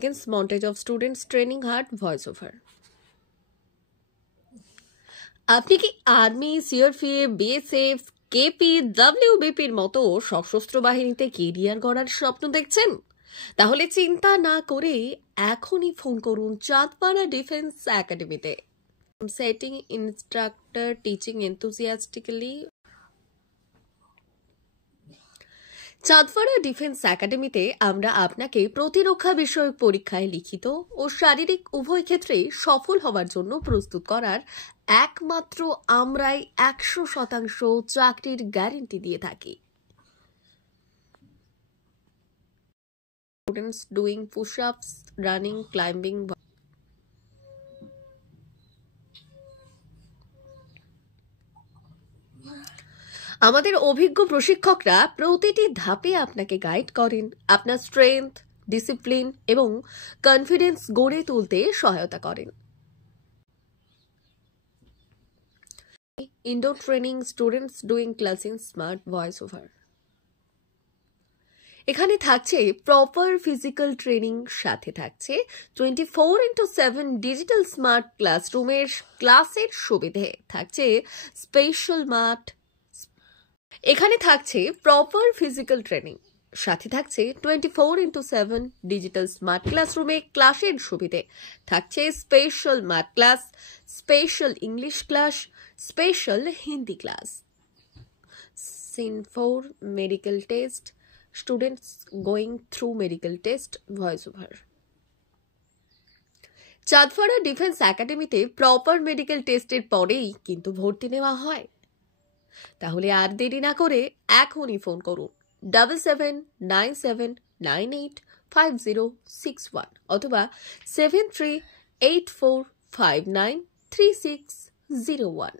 Against montage of students training hard voice over. আপনি কি army, CRPF, BSF, KP, ডাব্লিউবিপির মতো সশস্ত্র বাহিনীতে কেরিয়ার গড়ার স্বপ্ন দেখছেন? তাহলে চিন্তা না করে এখনই ফোন করুন চাঁদপাড়া ডিফেন্স একাডেমিতে। Setting instructor teaching enthusiastically. Chandpara defence একাডেমিতে আমরা আপনাকে প্রতিরক্ষা বিষয়ক পরীক্ষায় লিখিত ও শারীরিক উভয় ক্ষেত্রে সফল হওয়ার জন্য প্রস্তুত করার একমাত্র আমরাই 100% চাকরির গ্যারান্টি দিয়ে থাকি। Students doing push-ups, running, climbing. আমাদের অভিজ্ঞ প্রশিক্ষকরা প্রতিটি ধাপে আপনাকে গাইড করেন, আপনার স্ট্রেংথ, ডিসিপ্লিন এবং কনফিডেন্স গড়ে তুলতে সহায়তা করেন। Indoor training, students doing class in smart voice over. এখানে থাকছে প্রপার ফিজিক্যাল ট্রেনিং, সাথে থাকছে 24/7 ডিজিটাল স্মার্ট ক্লাসরুমের ক্লাসের সুবিধে, থাকছে স্পেশাল মাঠ। এখানে থাকছে প্রপার ফিজিক্যাল ট্রেনিং, সাথে থাকছে 24/7 ডিজিটাল স্মার্ট ক্লাসরুমে ক্লাসের সুবিধে, থাকছে special math class, special English class, special Hindi class. Scene 4 medical test, students going through medical test voice over. Chandpara defence একাডেমিতে প্রপার মেডিকেল টেস্টের পরেই কিন্তু ভর্তি নেওয়া হয়। তাহলে আর দেরি না করে এখনই ফোন করুন 7797985061 অথবা 7384593601।